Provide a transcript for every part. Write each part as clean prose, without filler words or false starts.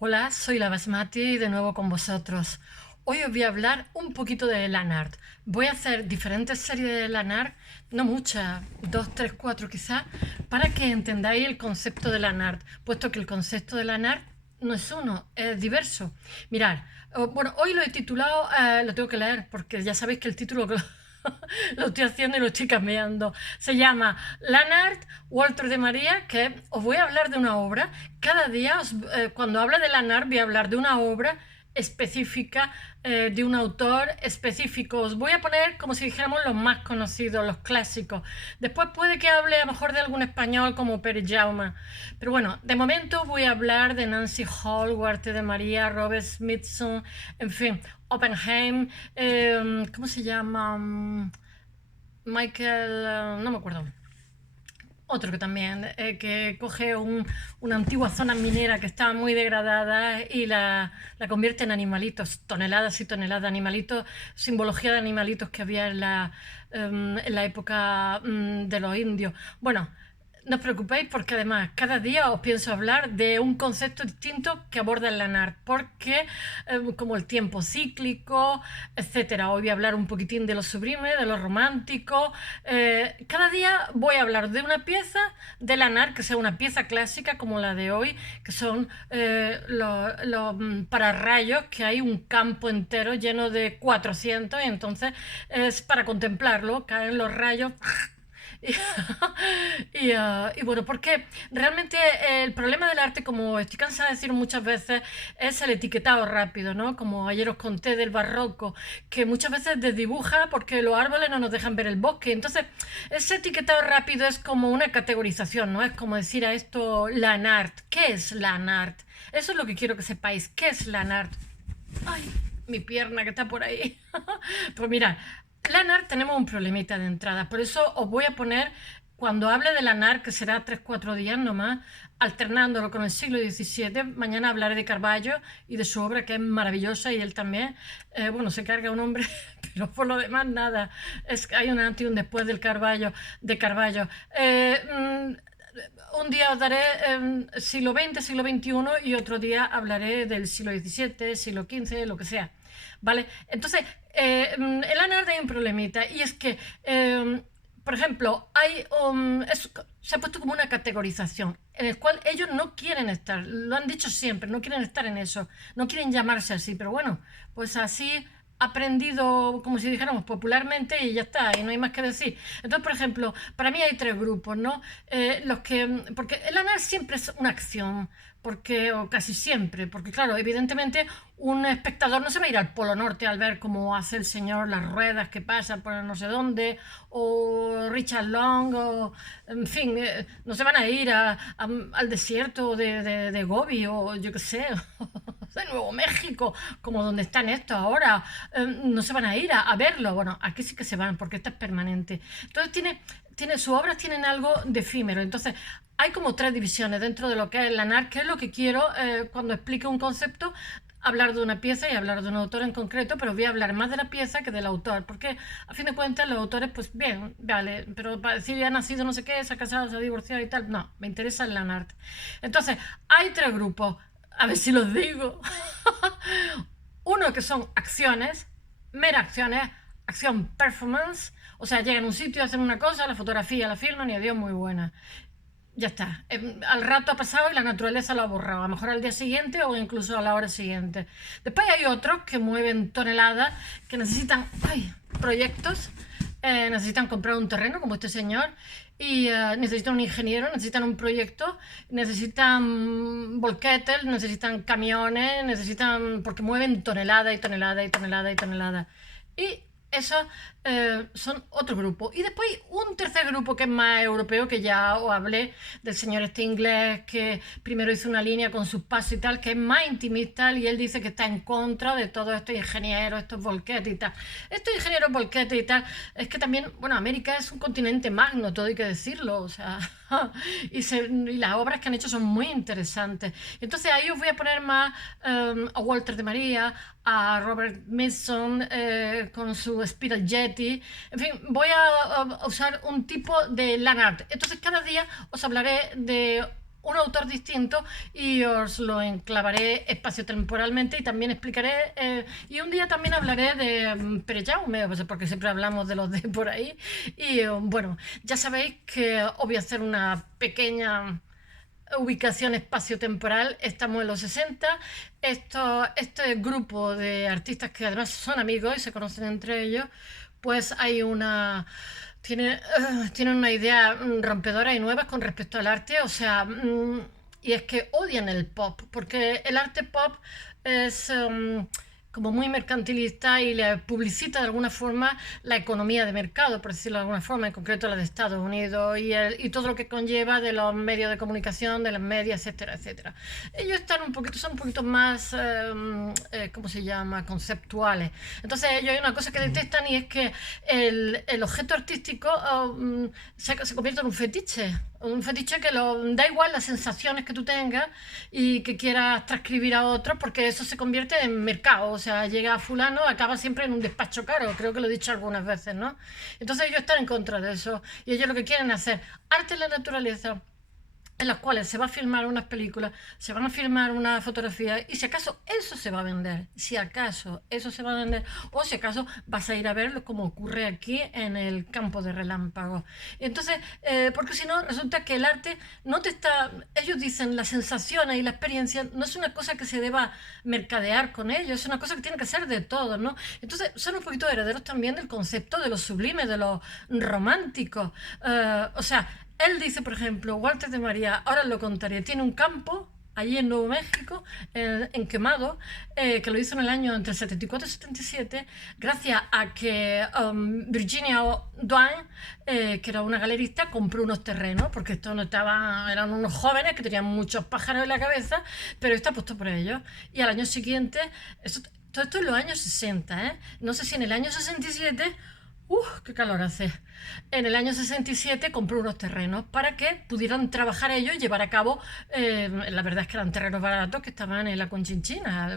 Hola, soy la Basmati de nuevo con vosotros. Hoy os voy a hablar un poquito de Lanart. Voy a hacer diferentes series de Lanart, no muchas, dos, tres, cuatro quizás, para que entendáis el concepto de Lanart, puesto que el concepto de Lanart no es uno, es diverso. Mirad, bueno, hoy lo he titulado, lo tengo que leer, porque ya sabéis que el título lo estoy haciendo y lo estoy cambiando. Se llama Lanart, Walter de María, que os voy a hablar de una obra. Cada día, cuando hable de Lanart, voy a hablar de una obra específica, de un autor específico. Os voy a poner como si dijéramos los más conocidos, los clásicos. Después puede que hable a lo mejor de algún español como Pere Jaume. Pero bueno, de momento voy a hablar de Nancy Hall, Walter de María, Robert Smithson, en fin, Oppenheim, ¿cómo se llama? Michael, no me acuerdo. Otro que también, que coge una antigua zona minera que estaba muy degradada y la convierte en animalitos, toneladas y toneladas de animalitos, simbología de animalitos que había en la época de los indios. Bueno, no os preocupéis porque además cada día os pienso hablar de un concepto distinto que aborda el Lanart, porque como el tiempo cíclico, etcétera. Hoy voy a hablar un poquitín de lo sublime, de lo romántico. Cada día voy a hablar de una pieza de Lanart que sea una pieza clásica como la de hoy, que son los pararrayos, que hay un campo entero lleno de 400 y entonces es para contemplarlo, caen los rayos. Y, y bueno, porque realmente el problema del arte, como estoy cansada de decir muchas veces, es el etiquetado rápido, ¿no? Como ayer os conté del barroco, que muchas veces desdibuja porque los árboles no nos dejan ver el bosque. Entonces, ese etiquetado rápido es como una categorización, ¿no? Es como decir a esto Lanart. ¿Qué es Lanart? Eso es lo que quiero que sepáis. ¿Qué es Lanart? Ay, mi pierna que está por ahí. Pues mirad, Lanart tenemos un problemita de entrada, por eso os voy a poner, cuando hable de Lanart, que será 3-4 días nomás, alternándolo con el siglo XVII, mañana hablaré de Carballo y de su obra que es maravillosa y él también, bueno, se carga un hombre, pero por lo demás nada, es que hay un antes y un después del Carballo, de Carballo. Un día os daré siglo XX, siglo XXI y otro día hablaré del siglo XVII, siglo XV, lo que sea. ¿Vale? Entonces, el ANAR hay un problemita y es que, por ejemplo, se ha puesto como una categorización en el cual ellos no quieren estar, lo han dicho siempre, no quieren estar en eso, no quieren llamarse así, pero bueno, pues así aprendido, como si dijéramos, popularmente y ya está, y no hay más que decir. Entonces, por ejemplo, para mí hay tres grupos, ¿no? Porque el anar siempre es una acción, porque, o casi siempre, porque claro, evidentemente un espectador no se va a ir al Polo Norte al ver cómo hace el señor las ruedas que pasan por no sé dónde, o Richard Long, o en fin, no se van a ir al desierto de Gobi, o yo qué sé, de Nuevo México, como donde están estos ahora, no se van a ir a verlo. Bueno, aquí sí que se van, porque esta es permanente. Entonces sus obras tienen algo de efímero. Entonces, hay como tres divisiones dentro de lo que es el ANAR, que es lo que quiero cuando explique un concepto, hablar de una pieza y hablar de un autor en concreto, pero voy a hablar más de la pieza que del autor, porque a fin de cuentas los autores, pues bien, vale, pero para decir ya ha nacido no sé qué, se ha casado, se ha divorciado y tal, no, me interesa el art. Entonces, hay tres grupos, a ver si los digo. Uno que son acciones, mera acciones, acción performance, o sea, llegan a un sitio, hacen una cosa, la fotografía, la filman y adiós, muy buena. Ya está. Al rato ha pasado y la naturaleza lo ha borrado, a lo mejor al día siguiente o incluso a la hora siguiente. Después hay otros que mueven toneladas, que necesitan proyectos, necesitan comprar un terreno como este señor y necesitan un ingeniero, necesitan un proyecto, necesitan volquetes, necesitan camiones, necesitan porque mueven tonelada y tonelada y tonelada y tonelada. Y esos son otro grupo. Y después hay un tercer grupo que es más europeo, que ya os hablé del señor este inglés que primero hizo una línea con sus pasos y tal, que es más intimista y él dice que está en contra de todos estos ingenieros, estos volquetes y tal. Estos ingenieros volquetes y tal, es que también, bueno, América es un continente magno, todo hay que decirlo, o sea, y las obras que han hecho son muy interesantes. Entonces ahí os voy a poner más a Walter de María, a Robert Mason con su Spiral Jetty. En fin, voy a usar un tipo de Lanart. Entonces cada día os hablaré de un autor distinto y os lo enclavaré espaciotemporalmente y también explicaré, y un día también hablaré de Pere Jaume, pues, porque siempre hablamos de los de por ahí. Y bueno, ya sabéis que os voy a hacer una pequeña ubicación espacio-temporal. Estamos en los 60. Este grupo de artistas que además son amigos y se conocen entre ellos, pues hay una... Tienen una idea rompedora y nueva con respecto al arte, o sea, y es que odian el pop, porque el arte pop es como muy mercantilista y le publicita de alguna forma la economía de mercado, por decirlo de alguna forma, en concreto la de Estados Unidos y todo lo que conlleva de los medios de comunicación, de las medias, etcétera, etcétera. Ellos son un poquito más, ¿cómo se llama?, conceptuales. Entonces ellos hay una cosa que detestan y es que el objeto artístico se convierte en un fetiche que da igual las sensaciones que tú tengas y que quieras transcribir a otros, porque eso se convierte en mercado. O sea, llega a fulano, acaba siempre en un despacho caro, creo que lo he dicho algunas veces, ¿no? Entonces ellos están en contra de eso y ellos lo que quieren hacer arte en la naturaleza, en las cuales se va a filmar unas películas, se van a filmar una fotografía y si acaso eso se va a vender, si acaso eso se va a vender o si acaso vas a ir a verlo como ocurre aquí en el campo de Relámpago. Entonces, porque si no, resulta que el arte no te está... Ellos dicen las sensaciones y la experiencia no es una cosa que se deba mercadear con ellos, es una cosa que tiene que ser de todos, ¿no? Entonces, son un poquito herederos también del concepto de lo sublime, de lo romántico. O sea, él dice, por ejemplo, Walter de María, ahora lo contaré, tiene un campo allí en Nuevo México, en Quemado, que lo hizo en el año entre el 74 y 77, gracias a que Virginia O'Doine, que era una galerista, compró unos terrenos, porque eran unos jóvenes que tenían muchos pájaros en la cabeza, pero está puesto por ellos. Y al año siguiente, todo esto en los años 60, no sé si en el año 67... ¡Qué calor hace! En el año 67 compró unos terrenos para que pudieran trabajar ellos y llevar a cabo, la verdad es que eran terrenos baratos que estaban en la Conchinchina,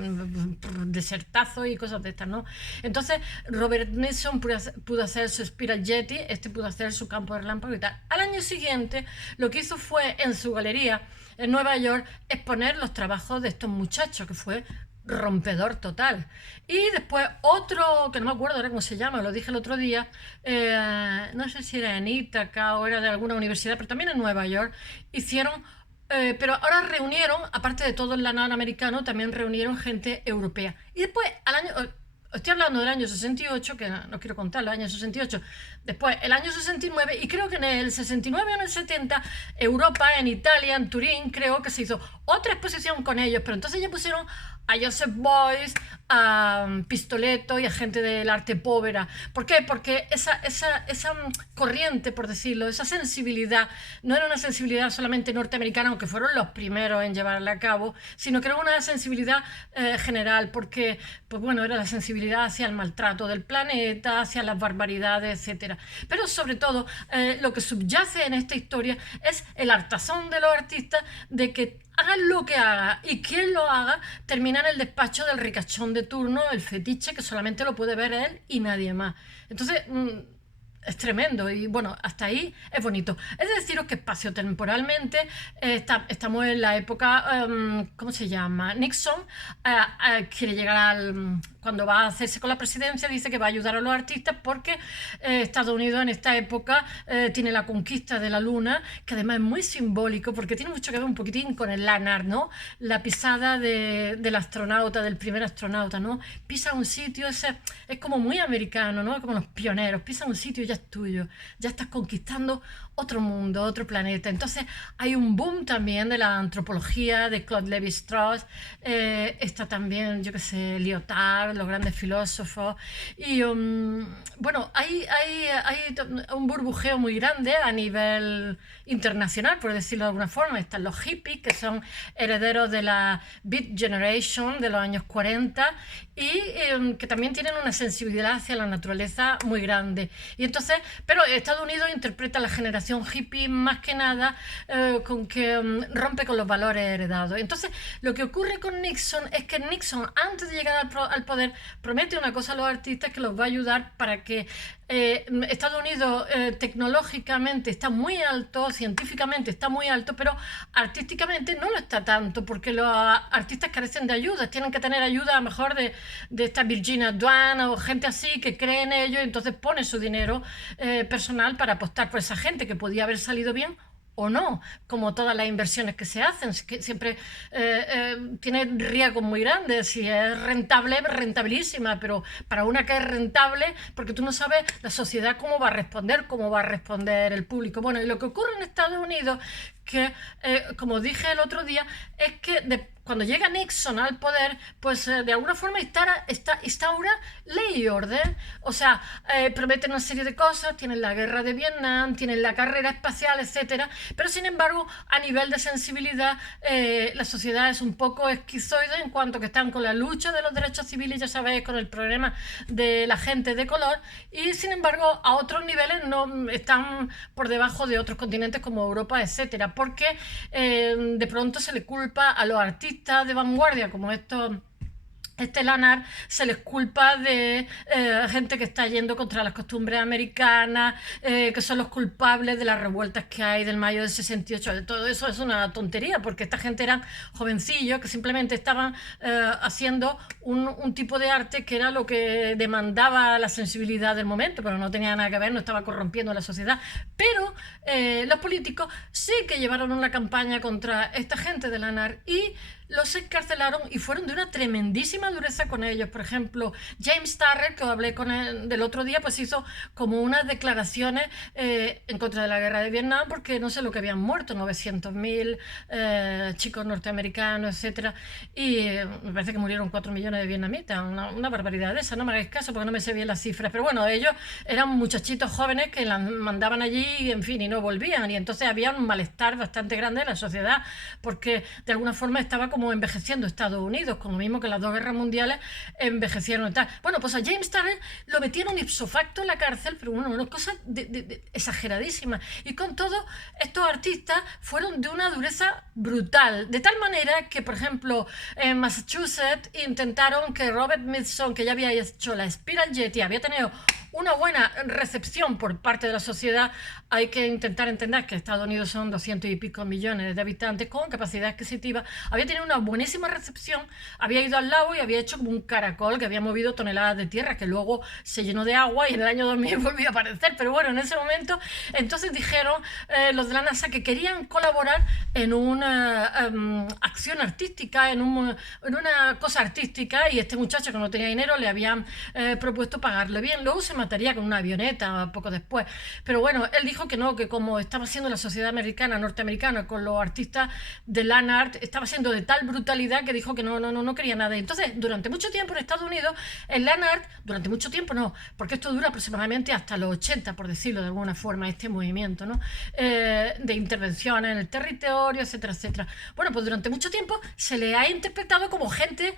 desertazos y cosas de estas, ¿no? Entonces Robert Nixon pudo hacer su Spiral Jetty, pudo hacer su campo de relámpago y tal. Al año siguiente lo que hizo fue en su galería en Nueva York exponer los trabajos de estos muchachos, que fue rompedor total. Y después otro, que no me acuerdo ahora cómo se llama, lo dije el otro día, no sé si era en Ítaca o era de alguna universidad, pero también en Nueva York, hicieron, pero ahora reunieron, aparte de todo el LANAR americano, también reunieron gente europea. Y después, estoy hablando del año 68, que no quiero contar, el año 68, después el año 69, y creo que en el 69 o en el 70, Europa, en Italia, en Turín, creo que se hizo otra exposición con ellos, pero entonces ya pusieron a Joseph Beuys, a Pistoletto y a gente del arte povera. ¿Por qué? Porque esa corriente, por decirlo, esa sensibilidad, no era una sensibilidad solamente norteamericana, aunque fueron los primeros en llevarla a cabo, sino que era una sensibilidad general, porque, pues bueno, era la sensibilidad hacia el maltrato del planeta, hacia las barbaridades, etc. Pero sobre todo, lo que subyace en esta historia es el hartazón de los artistas de que hagan lo que haga y quien lo haga termina en el despacho del ricachón de turno, el fetiche que solamente lo puede ver él y nadie más. Entonces, es tremendo y bueno, hasta ahí es bonito. Es deciros que espaciotemporalmente estamos en la época, ¿cómo se llama? Nixon quiere llegar cuando va a hacerse con la presidencia, dice que va a ayudar a los artistas porque Estados Unidos en esta época tiene la conquista de la luna, que además es muy simbólico porque tiene mucho que ver un poquitín con el LANAR, ¿no? La pisada del astronauta, del primer astronauta, ¿no? Pisa un sitio, es como muy americano, ¿no? Como los pioneros, pisa un sitio y ya es tuyo, ya estás conquistando otro mundo, otro planeta. Entonces hay un boom también de la antropología, de Claude Lévi-Strauss, está también, yo qué sé, Lyotard, los grandes filósofos, y bueno, hay un burbujeo muy grande a nivel internacional, por decirlo de alguna forma. Están los hippies, que son herederos de la Beat Generation de los años 40 y que también tienen una sensibilidad hacia la naturaleza muy grande. Y entonces, pero Estados Unidos interpreta la generación hippie más que nada con que rompe con los valores heredados. Entonces, lo que ocurre con Nixon es que Nixon, antes de llegar al poder, promete una cosa a los artistas que los va a ayudar para que Estados Unidos tecnológicamente está muy alto, científicamente está muy alto, pero artísticamente no lo está tanto, porque los artistas carecen de ayuda, tienen que tener ayuda a lo mejor de esta Virginia Duane o gente así que cree en ello y entonces pone su dinero personal para apostar por esa gente que podía haber salido bien o no, como todas las inversiones que se hacen, que siempre tiene riesgos muy grandes. Si es rentable, es rentabilísima, pero para una que es rentable, porque tú no sabes la sociedad cómo va a responder el público. Bueno, y lo que ocurre en Estados Unidos, que como dije el otro día, es que cuando llega Nixon al poder, pues de alguna forma instaura ley y orden. O sea, prometen una serie de cosas, tienen la guerra de Vietnam, tienen la carrera espacial, etcétera, pero sin embargo, a nivel de sensibilidad, la sociedad es un poco esquizoide en cuanto que están con la lucha de los derechos civiles, ya sabéis, con el problema de la gente de color, y sin embargo, a otros niveles no están por debajo de otros continentes como Europa, etcétera, porque de pronto se le culpa a los artistas de vanguardia como este Lanard, se les culpa de gente que está yendo contra las costumbres americanas, que son los culpables de las revueltas que hay del mayo del 68. De todo eso es una tontería, porque esta gente eran jovencillos que simplemente estaban haciendo un tipo de arte que era lo que demandaba la sensibilidad del momento, pero no tenía nada que ver, no estaba corrompiendo la sociedad. Pero los políticos sí que llevaron una campaña contra esta gente de Lanard y los encarcelaron y fueron de una tremendísima dureza con ellos. Por ejemplo, James Turrell, que hablé con él del otro día, pues hizo como unas declaraciones en contra de la guerra de Vietnam, porque no sé lo que habían muerto, 900.000 chicos norteamericanos, etcétera, y me parece que murieron 4 millones de vietnamitas, una barbaridad de esa. No me hagáis caso porque no me sé bien las cifras, pero bueno, ellos eran muchachitos jóvenes que las mandaban allí, en fin, y no volvían, y entonces había un malestar bastante grande en la sociedad, porque de alguna forma estaba como envejeciendo Estados Unidos, con lo mismo que las dos guerras mundiales envejecieron y tal. Bueno, pues a James Turrell lo metieron ipso facto en la cárcel, pero bueno, una cosa exageradísima. Y con todo, estos artistas fueron de una dureza brutal, de tal manera que, por ejemplo, en Massachusetts intentaron que Robert Mitchum, que ya había hecho la Spiral Jet y había tenido una buena recepción por parte de la sociedad, hay que intentar entender que Estados Unidos son 200 y pico millones de habitantes con capacidad adquisitiva, había tenido una buenísima recepción, había ido al lago y había hecho como un caracol que había movido toneladas de tierra, que luego se llenó de agua y en el año 2000 volvió a aparecer, pero bueno, en ese momento, entonces dijeron los de la NASA que querían colaborar en una acción artística, en una cosa artística, y este muchacho que no tenía dinero le habían propuesto pagarle bien, luego se mataría con una avioneta poco después, pero bueno, él dijo que no, que como estaba haciendo la sociedad americana, norteamericana, con los artistas de Lanard, estaba siendo de tal brutalidad que dijo que no quería nada. Y entonces, durante mucho tiempo en Estados Unidos, el Lanard, durante mucho tiempo no, porque esto dura aproximadamente hasta los 80, por decirlo de alguna forma, este movimiento, ¿no? De intervención en el territorio, etcétera, etcétera. Bueno, pues durante mucho tiempo se le ha interpretado como gente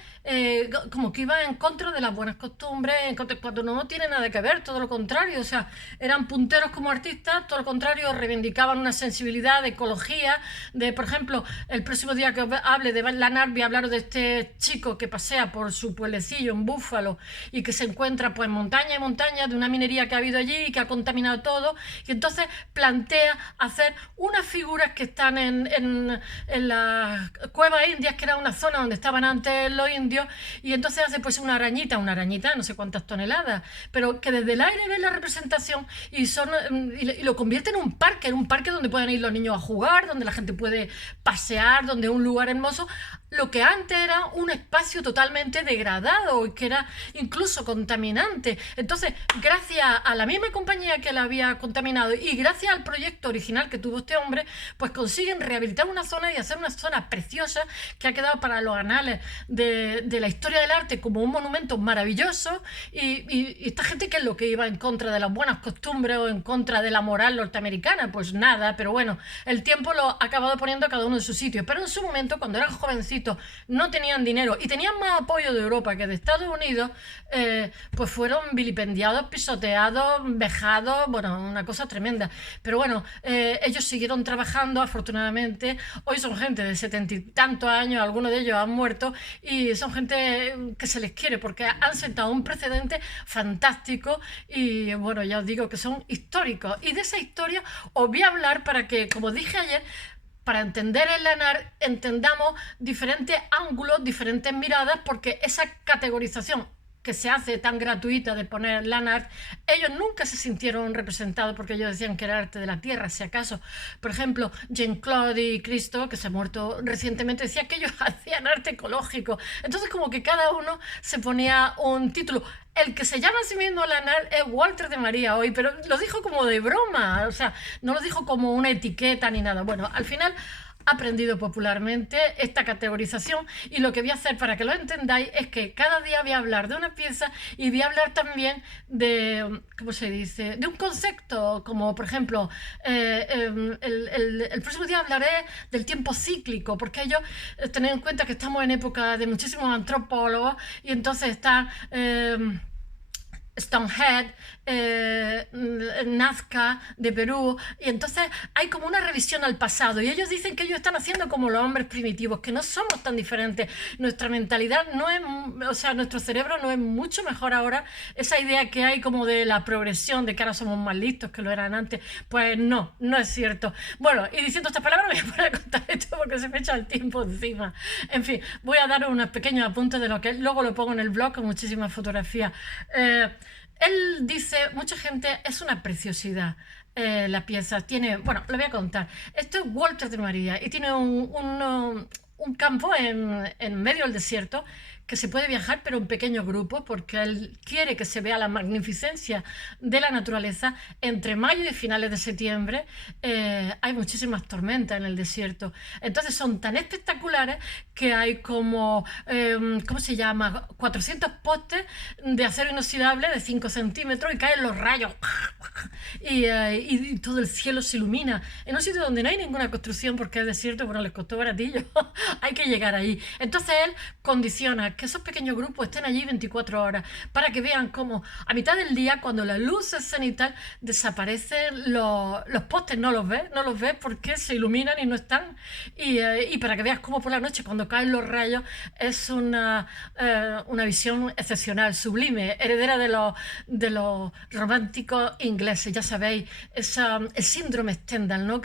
como que iba en contra de las buenas costumbres, cuando no tiene nada que ver, todo lo contrario, o sea, eran punteros como artistas, todo lo contrario, reivindicaban una sensibilidad de ecología, por ejemplo, el próximo día que hable de Lanard voy a hablar de este chico que pasea por su pueblecillo en Búfalo y que se encuentra pues montaña y montaña de una minería que ha habido allí y que ha contaminado todo, y entonces plantea hacer unas figuras que están en las cuevas indias, que era una zona donde estaban antes los indios, y entonces hace pues una arañita, no sé cuántas toneladas, pero que desde el aire ven la representación y lo convierte en un parque donde pueden ir los niños a jugar, donde la gente puede pasear, donde es un lugar hermoso, lo que antes era un espacio totalmente degradado y que era incluso contaminante. Entonces, gracias a la misma compañía que la había contaminado y gracias al proyecto original que tuvo este hombre, pues consiguen rehabilitar una zona y hacer una zona preciosa que ha quedado para los anales de la historia del arte como un monumento maravilloso. Y esta gente, ¿qué es lo que iba en contra de las buenas costumbres o en contra de la moral norteamericana? Pues nada, pero bueno, el tiempo lo ha acabado poniendo a cada uno en su sitio. Pero en su momento, cuando eran jovencitos, poquito, no tenían dinero y tenían más apoyo de Europa que de Estados Unidos, pues fueron vilipendiados, pisoteados, vejados, bueno, una cosa tremenda. Pero bueno, ellos siguieron trabajando, afortunadamente. Hoy son gente de 70 y tantos años, algunos de ellos han muerto y son gente que se les quiere porque han sentado un precedente fantástico y bueno, ya os digo que son históricos. Y de esa historia os voy a hablar para que, como dije ayer, para entender el LANAR entendamos diferentes ángulos, diferentes miradas, porque esa categorización que se hace tan gratuita de poner LANAR, ellos nunca se sintieron representados porque ellos decían que era arte de la tierra, si acaso. Por ejemplo, Jean-Claude y Cristo, que se ha muerto recientemente, decía que ellos hacían arte ecológico. Entonces como que cada uno se ponía un título. El que se llama a sí mismo LANAR es Walter de María hoy, pero lo dijo como de broma, o sea, no lo dijo como una etiqueta ni nada. Bueno, al final ha aprendido popularmente esta categorización y lo que voy a hacer para que lo entendáis es que cada día voy a hablar de una pieza y voy a hablar también de, ¿cómo se dice?, de un concepto, como por ejemplo, el próximo día hablaré del tiempo cíclico, porque ellos, tened en cuenta que estamos en época de muchísimos antropólogos y entonces está Stonehead, Nazca de Perú, y entonces hay como una revisión al pasado y ellos dicen que ellos están haciendo como los hombres primitivos, que no somos tan diferentes, nuestra mentalidad no es, o sea, nuestro cerebro no es mucho mejor ahora, esa idea que hay como de la progresión, de que ahora somos más listos que lo eran antes, pues no, no es cierto. Bueno, y diciendo estas palabras voy a poner a contar esto porque se me echa el tiempo encima. En fin, voy a dar unos pequeños apuntes de lo que luego lo pongo en el blog con muchísimas fotografías. Él dice, mucha gente, es una preciosidad la pieza. Tiene, bueno, lo voy a contar. Esto es Walter de María y tiene un campo en medio del desierto que se puede viajar pero en pequeños grupos porque él quiere que se vea la magnificencia de la naturaleza. Entre mayo y finales de septiembre hay muchísimas tormentas en el desierto, entonces son tan espectaculares que hay como ¿cómo se llama?, 400 postes de acero inoxidable de 5 centímetros y caen los rayos y todo el cielo se ilumina en un sitio donde no hay ninguna construcción porque es desierto. Bueno, les costó baratillo hay que llegar ahí. Entonces él condiciona que esos pequeños grupos estén allí 24 horas para que vean cómo a mitad del día, cuando la luz es cenital, desaparecen los postes. No los ves porque se iluminan y no están, y para que veas cómo por la noche cuando caen los rayos es una visión excepcional, sublime, heredera de los románticos ingleses. Ya sabéis, el síndrome Stendhal, ¿no?,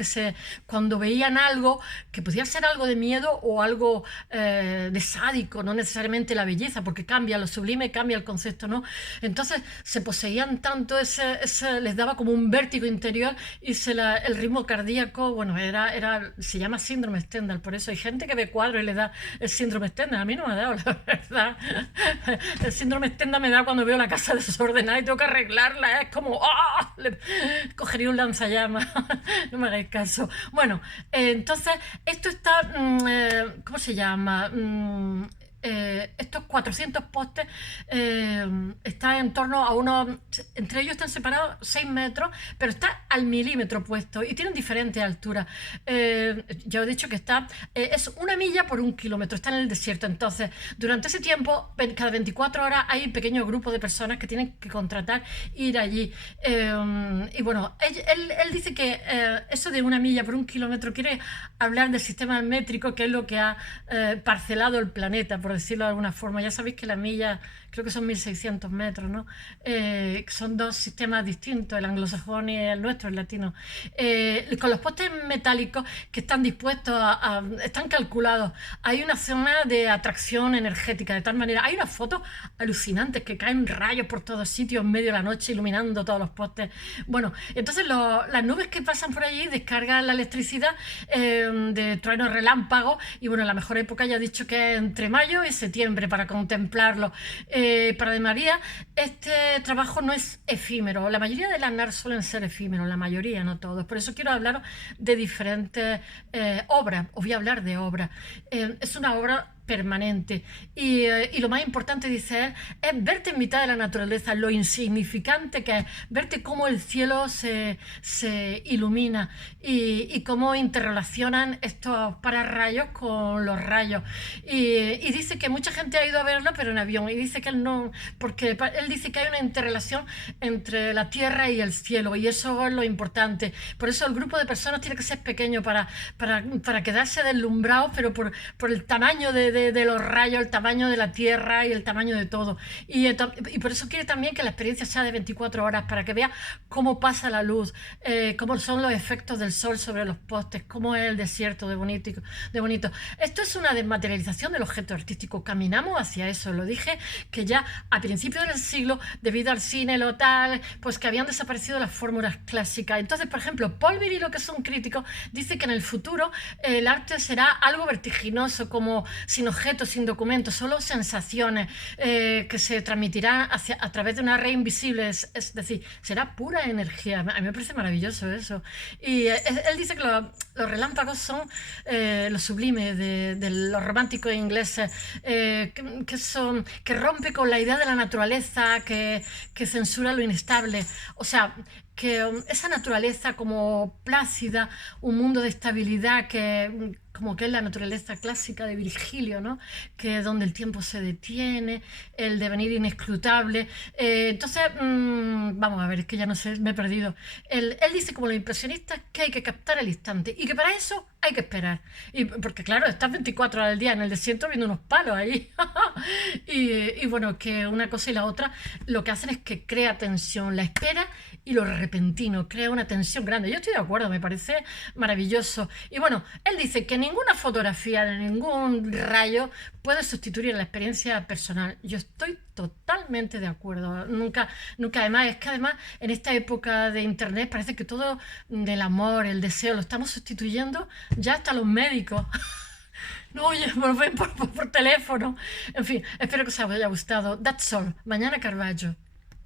cuando veían algo que podía ser algo de miedo o algo de sádico, no necesariamente la belleza, porque cambia, lo sublime cambia el concepto, ¿no? Entonces se poseían tanto, les daba como un vértigo interior y el ritmo cardíaco, bueno, se llama síndrome Stendhal. Por eso hay gente que ve cuadros y le da el síndrome Stendhal. A mí no me ha dado, la verdad. El síndrome Stendhal me da cuando veo la casa desordenada y tengo que arreglarla, es como cogería un lanzallamas. No me hagáis caso. Bueno, entonces esto está, ¿cómo se llama?, estos 400 postes están en torno a entre ellos están separados 6 metros, pero está al milímetro puesto y tienen diferentes alturas. Ya os he dicho que es 1 milla por 1 kilómetro, está en el desierto. Entonces, durante ese tiempo, cada 24 horas hay un pequeño grupo de personas que tienen que contratar ir allí. Y bueno, él dice que eso de 1 milla por 1 kilómetro quiere hablar del sistema métrico, que es lo que ha parcelado el planeta, por decirlo de alguna forma. Ya sabéis que la milla creo que son 1600 metros, ¿no? Son dos sistemas distintos, el anglosajón y el nuestro, el latino. Con los postes metálicos que están dispuestos están calculados. Hay una zona de atracción energética, de tal manera. Hay unas fotos alucinantes que caen rayos por todos sitios en medio de la noche, iluminando todos los postes. Bueno, entonces las nubes que pasan por allí descargan la electricidad de truenos relámpagos. Y bueno, la mejor época ya he dicho que es entre mayo y septiembre para contemplarlo. Para De María este trabajo no es efímero. La mayoría de las NAR suelen ser efímeros, la mayoría, no todos. Por eso quiero hablaros de diferentes obras. Os voy a hablar de obras. Es una obra permanente. Y lo más importante, dice él, es verte en mitad de la naturaleza, lo insignificante que es, verte cómo el cielo se ilumina y cómo interrelacionan estos pararrayos con los rayos. Y dice que mucha gente ha ido a verlo, pero en avión, y dice que él no, porque él dice que hay una interrelación entre la tierra y el cielo, y eso es lo importante. Por eso el grupo de personas tiene que ser pequeño para quedarse deslumbrados, pero por el tamaño de los rayos, el tamaño de la tierra y el tamaño de todo. Y por eso quiere también que la experiencia sea de 24 horas, para que vea cómo pasa la luz, cómo son los efectos del sol sobre los postes, cómo es el desierto de bonito. Esto es una desmaterialización del objeto artístico. Caminamos hacia eso. Lo dije que ya a principios del siglo, debido al cine, lo tal, pues que habían desaparecido las fórmulas clásicas. Entonces, por ejemplo, Polveri, lo que es un crítico, dice que en el futuro el arte será algo vertiginoso, como sin objetos, sin documentos, solo sensaciones que se transmitirán a través de una red invisible, es decir, será pura energía. A mí me parece maravilloso eso. Y él dice que los relámpagos son lo sublime de los románticos ingleses, que rompe con la idea de la naturaleza, que censura lo inestable. O sea, que esa naturaleza como plácida, un mundo de estabilidad como que es la naturaleza clásica de Virgilio, ¿no? Que donde el tiempo se detiene, el devenir inescrutable. Entonces, vamos a ver, es que ya no sé, me he perdido. Él dice, como los impresionistas, que hay que captar el instante y que para eso hay que esperar. Porque claro, estás 24 horas al día en el desierto viendo unos palos ahí. y bueno, que una cosa y la otra lo que hacen es que crea tensión, la espera y lo repentino, crea una tensión grande. Yo estoy de acuerdo, me parece maravilloso. Y bueno, él dice que ninguna fotografía de ningún rayo puede sustituir la experiencia personal. Yo estoy totalmente de acuerdo. Nunca, además, es que además en esta época de internet parece que todo del amor, el deseo, lo estamos sustituyendo ya hasta los médicos. No, oye, por teléfono. En fin, espero que os haya gustado. That's all. Mañana Carballo.